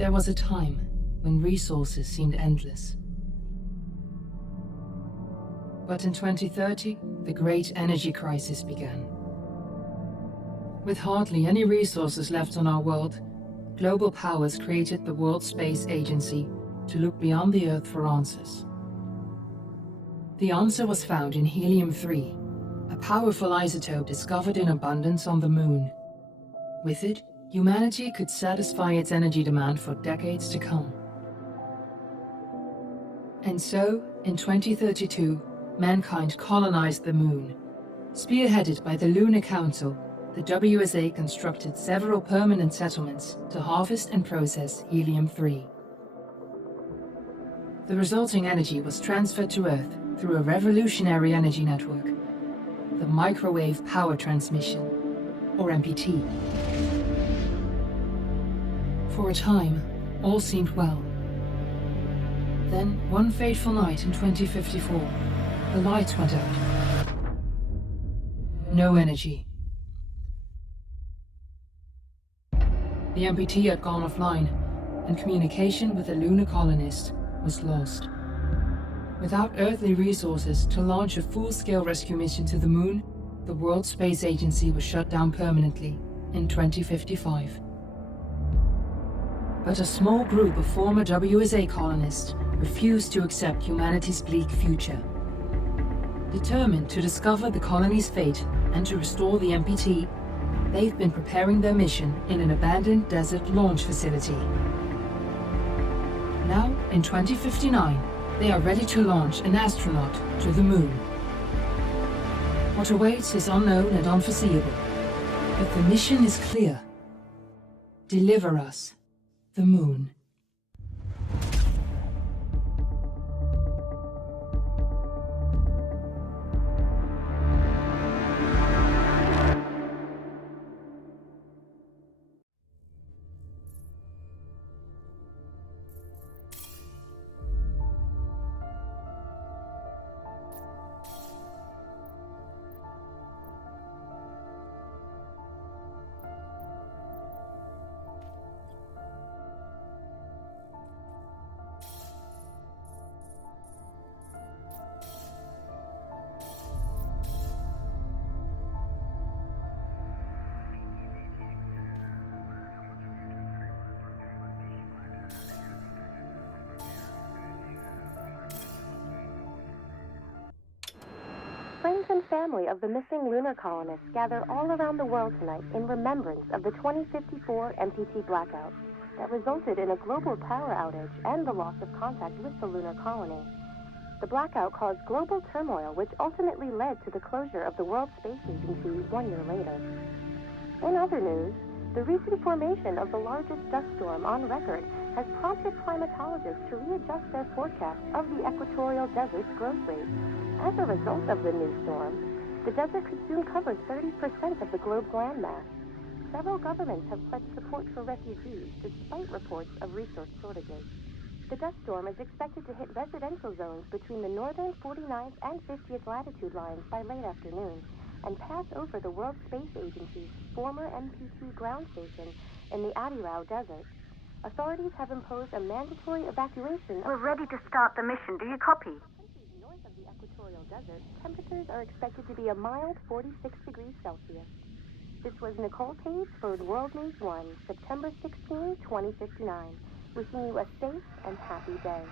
There was a time when resources seemed endless. But in 2030, the great energy crisis began. With hardly any resources left on our world, global powers created the World Space Agency to look beyond the Earth for answers. The answer was found in helium-3, a powerful isotope discovered in abundance on the Moon. With it, humanity could satisfy its energy demand for decades to come. And so, in 2032, mankind colonized the Moon. Spearheaded by the Lunar Council, the WSA constructed several permanent settlements to harvest and process helium-3. The resulting energy was transferred to Earth through a revolutionary energy network, the Microwave Power Transmission, or MPT. For a time, all seemed well. Then, one fateful night in 2054, the lights went out. No energy. The MPT had gone offline, and communication with the lunar colonist was lost. Without earthly resources to launch a full-scale rescue mission to the Moon, the World Space Agency was shut down permanently in 2055. But a small group of former WSA colonists refused to accept humanity's bleak future. Determined to discover the colony's fate and to restore the MPT, they've been preparing their mission in an abandoned desert launch facility. Now, in 2059, they are ready to launch an astronaut to the Moon. What awaits is unknown and unforeseeable, but the mission is clear. Deliver us the Moon. Friends and family of the missing lunar colonists gather all around the world tonight in remembrance of the 2054 MPT blackout that resulted in a global power outage and the loss of contact with the lunar colony. The blackout caused global turmoil, which ultimately led to the closure of the World Space Agency 1 year later. In other news, the recent formation of the largest dust storm on record has prompted climatologists to readjust their forecast of the equatorial desert's growth rate. As a result of the new storm, the desert could soon cover 30% of the globe's landmass. Several governments have pledged support for refugees despite reports of resource shortages. The dust storm is expected to hit residential zones between the northern 49th and 50th latitude lines by late afternoon and pass over the World Space Agency's former MPT ground station in the Adirau Desert. Authorities have imposed a mandatory evacuation. We're ready to start the mission. Do you copy? North of the equatorial desert, temperatures are expected to be a mild 46 degrees Celsius. This was Nicole Page for World News 1, September 16, 2059. Wishing you a safe and happy day.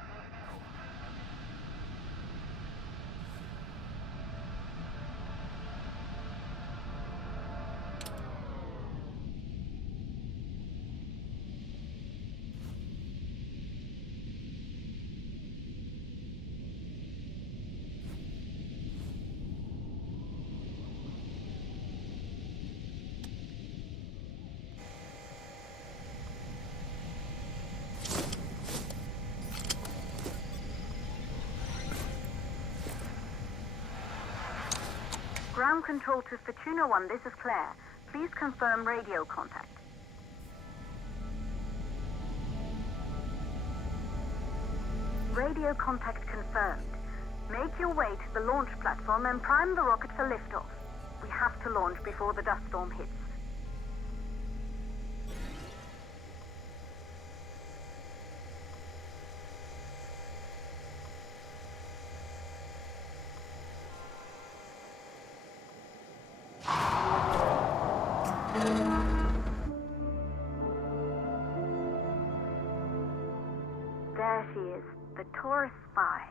Ground control to Fortuna 1, this is Claire. Please confirm radio contact. Radio contact confirmed. Make your way to the launch platform and prime the rocket for liftoff. We have to launch before the dust storm hits. There she is, the Taurus 5.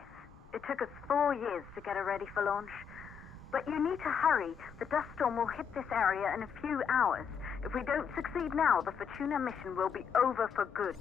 It took us 4 years to get her ready for launch. But you need to hurry. The dust storm will hit this area in a few hours. If we don't succeed now, the Fortuna mission will be over for good.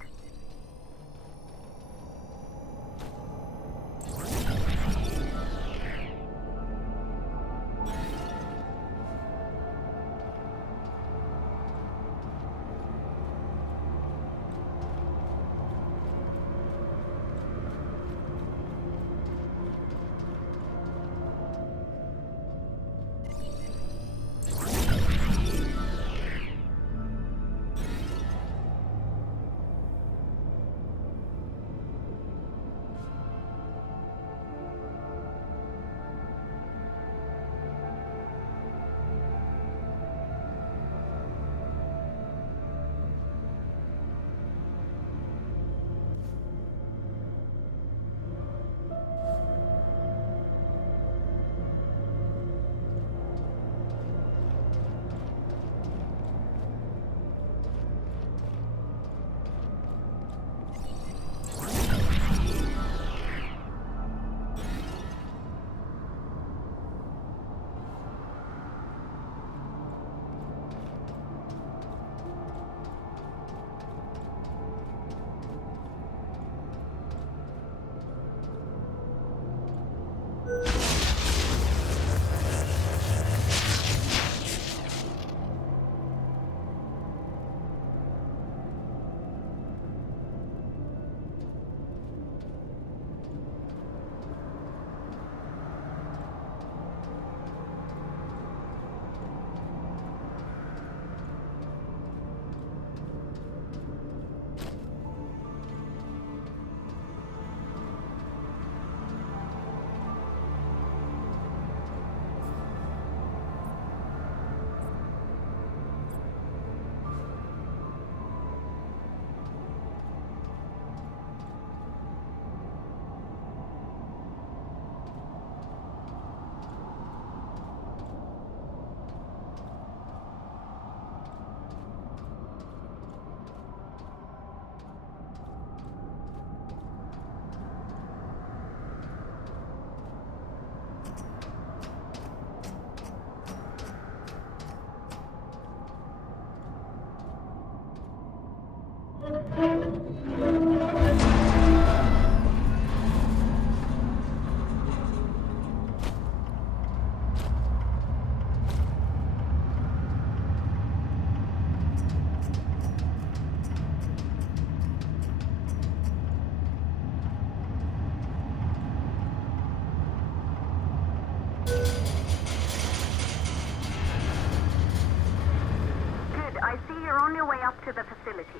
To the facility.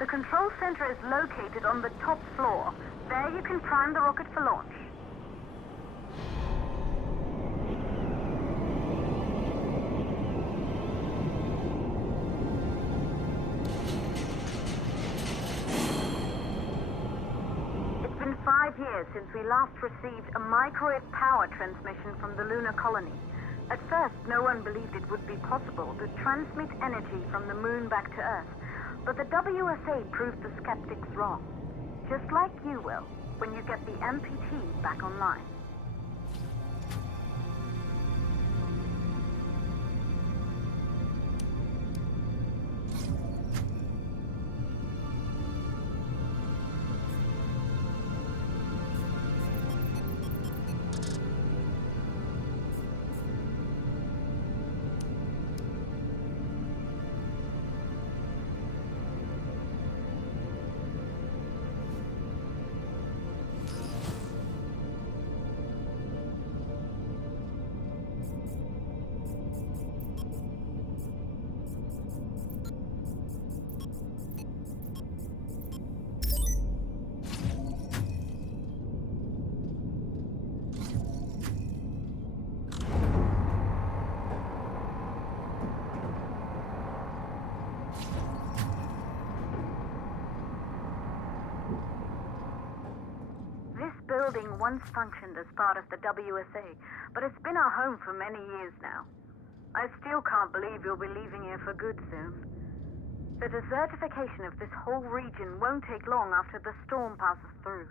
The control center is located on the top floor. There you can prime the rocket for launch. It's been 5 years since we last received a microwave power transmission from the lunar colony. At first, no one believed it would be possible to transmit energy from the moon back to Earth. But the WSA proved the skeptics wrong. Just like you will, when you get the MPT back online. Building once functioned as part of the WSA, but it's been our home for many years now. I still can't believe you'll be leaving here for good soon. The desertification of this whole region won't take long after the storm passes through.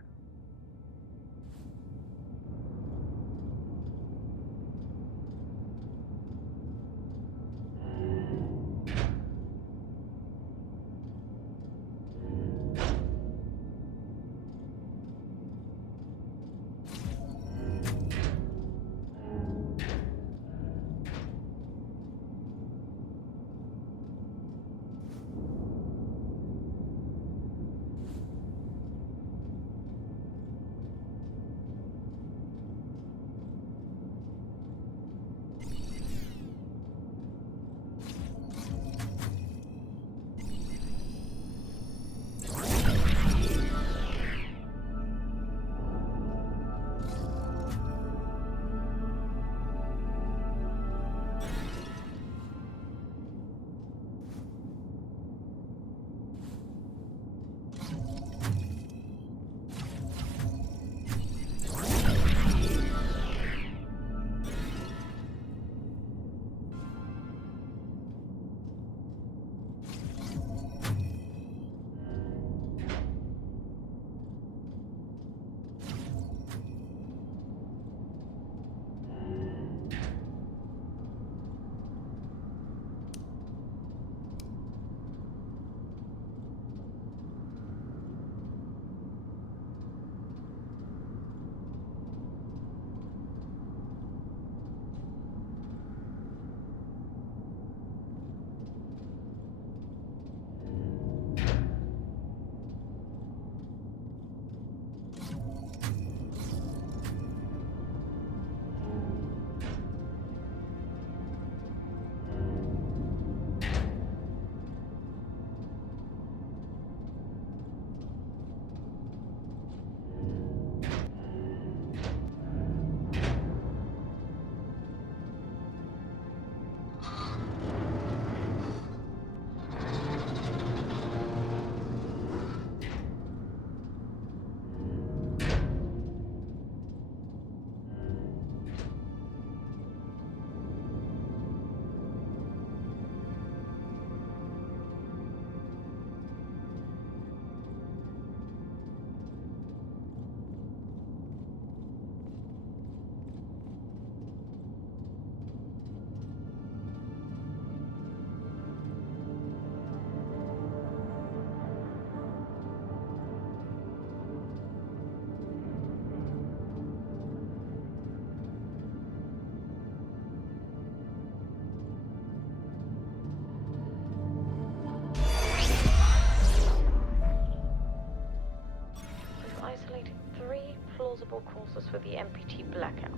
plausible causes for the MPT blackout.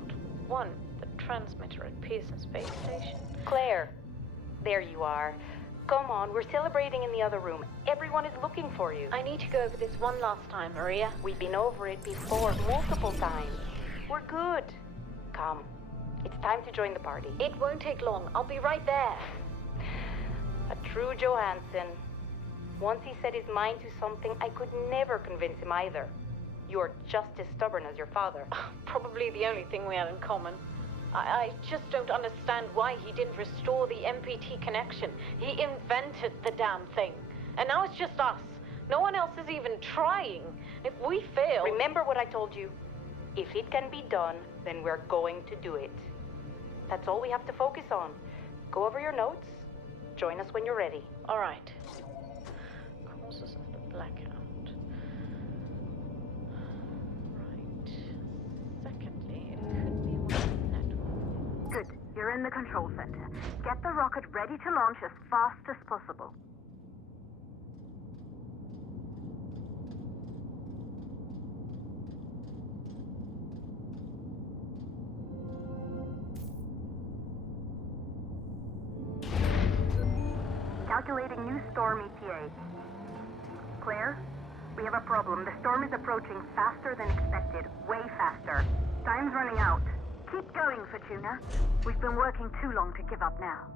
1, the transmitter at Pearson Space Station. Claire, there you are. Come on, we're celebrating in the other room. Everyone is looking for you. I need to go over this one last time, Maria. We've been over it before, multiple times. We're good. Come. It's time to join the party. It won't take long. I'll be right there. A true Johansson. Once he set his mind to something, I could never convince him either. You're just as stubborn as your father. Probably the only thing we had in common. I just don't understand why he didn't restore the MPT connection. He invented the damn thing. And now it's just us. No one else is even trying. If we fail... Remember what I told you. If it can be done, then we're going to do it. That's all we have to focus on. Go over your notes. Join us when you're ready. All right. Causes of the blackout. Right. Secondly, it could be one of the network. Good. You're in the control center. Get the rocket ready to launch as fast as possible. Calculating new storm ETA. Claire, we have a problem. The storm is approaching faster than expected. Way faster. Time's running out. Keep going, Fortuna. We've been working too long to give up now.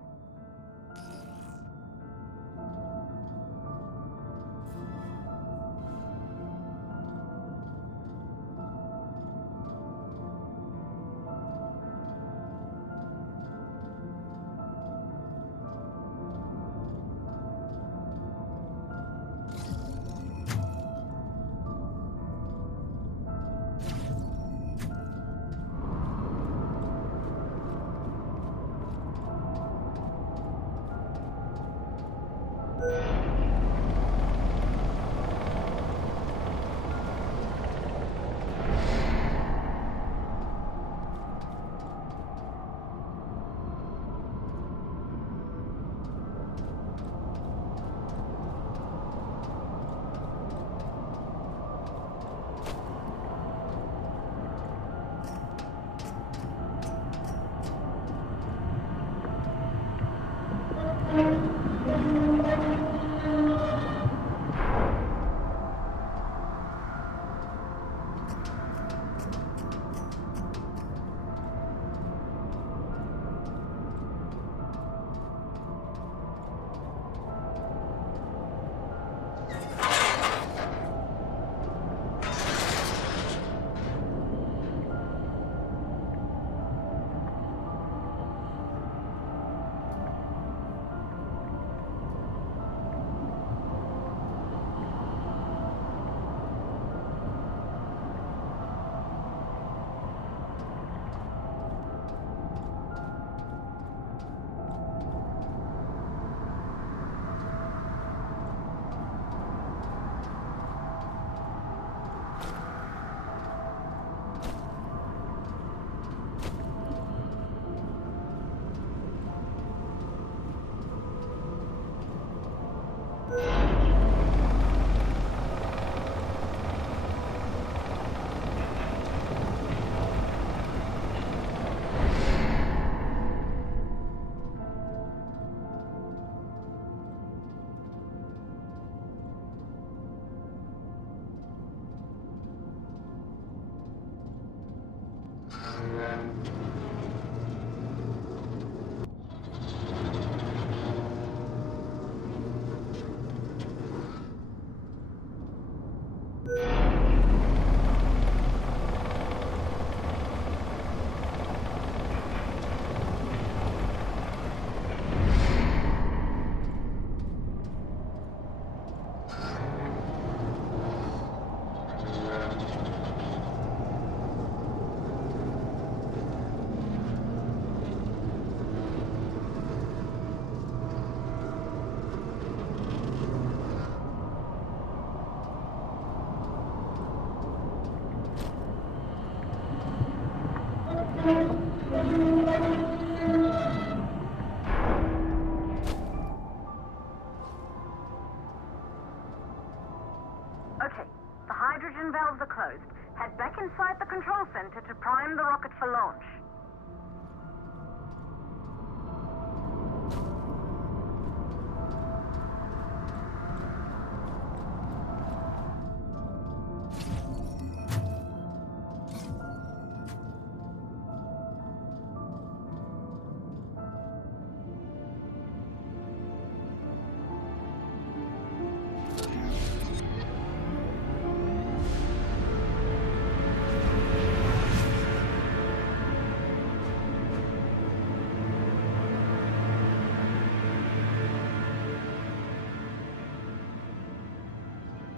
Okay, the hydrogen valves are closed. Head back inside the control center to prime the rocket for launch.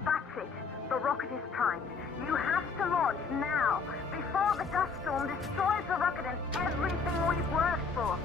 That's it. The rocket is primed. You have to launch now, before the dust storm destroys the rocket and everything we've worked for.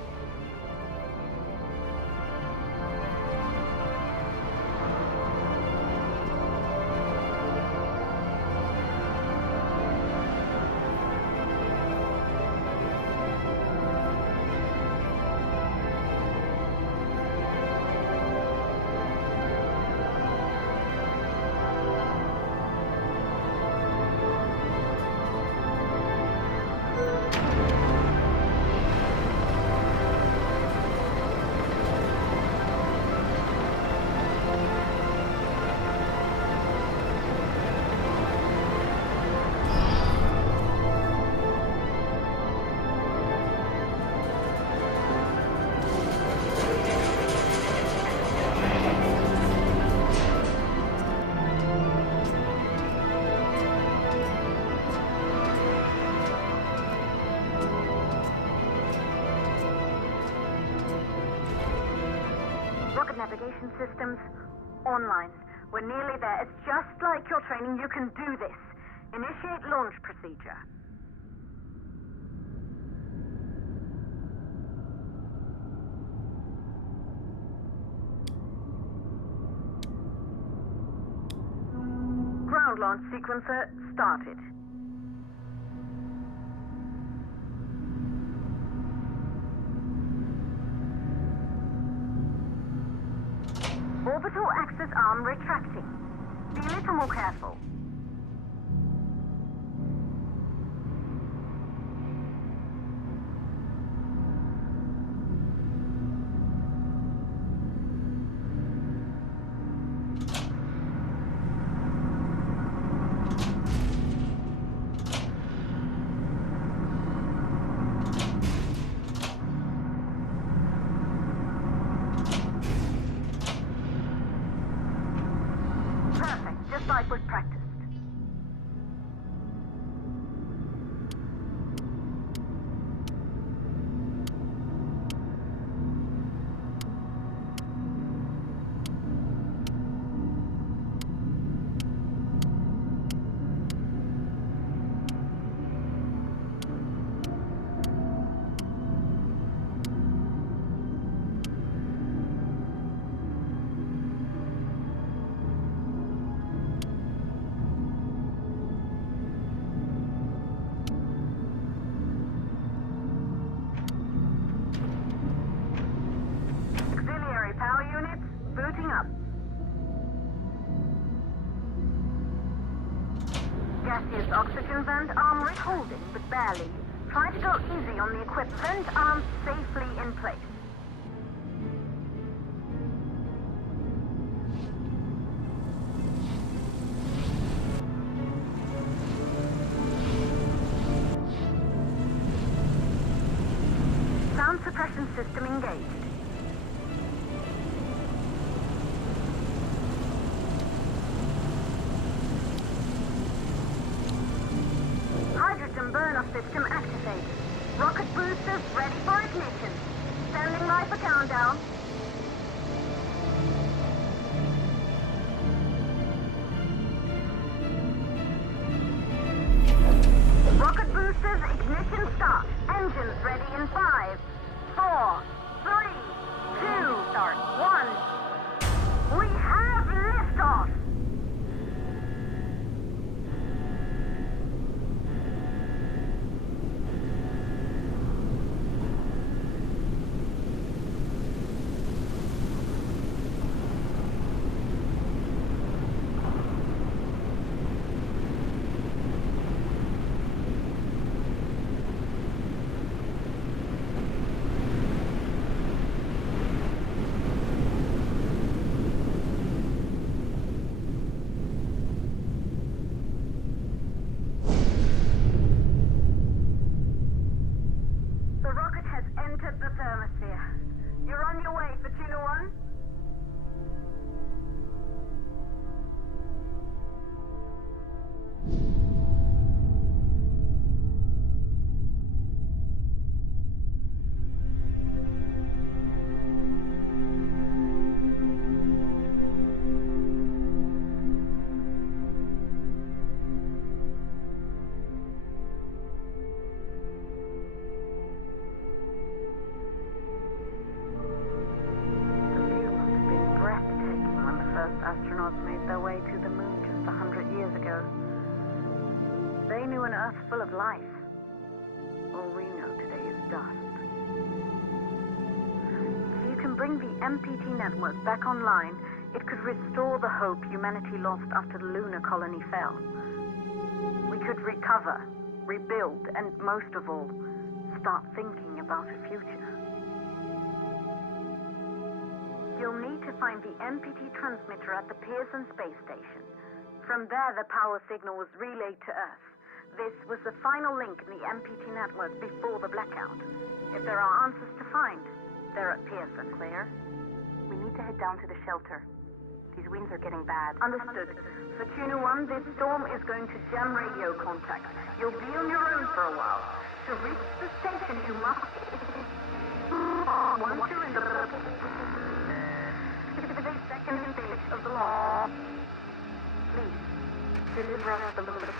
Rocket navigation systems online. We're nearly there. It's just like your training. You can do this. Initiate launch procedure. Ground launch sequencer started. Orbital axis arm retracting. Be a little more careful. Perfect, just like we've practiced. Auxiliary power units booting up. Gaseous oxygen vent arm holding, but barely. Try to go easy on the equipped vent arm safely in place. system engaged. Hydrogen burn-off system activated. Rocket boosters ready for ignition. Standing by for countdown. Rocket boosters ignition start. Engines ready in 5, 4, 3, 2, start 1. We have liftoff. The rocket has entered the thermosphere. You're on your way, Fortuna 1. The view must have been breathtaking when the first astronauts made their way to the moon just 100 years ago. They knew an Earth full of life. All we know today is dust. If you can bring the MPT network back online, it could restore the hope humanity lost after the lunar colony fell. We could recover, rebuild, and most of all, start thinking about a future. You'll need to find the MPT transmitter at the Pearson space station. From there, the power signal was relayed to Earth. This was the final link in the MPT network before the blackout. If there are answers to find, they're at Pearson. Claire, we need to head down to the shelter. These winds are getting bad. Understood. Fortuna 1, this storm is going to jam radio contact. You'll be on your own for a while. To reach the station, you must... Once you're in the... 52nd stage of the launch. Please, deliver us the load.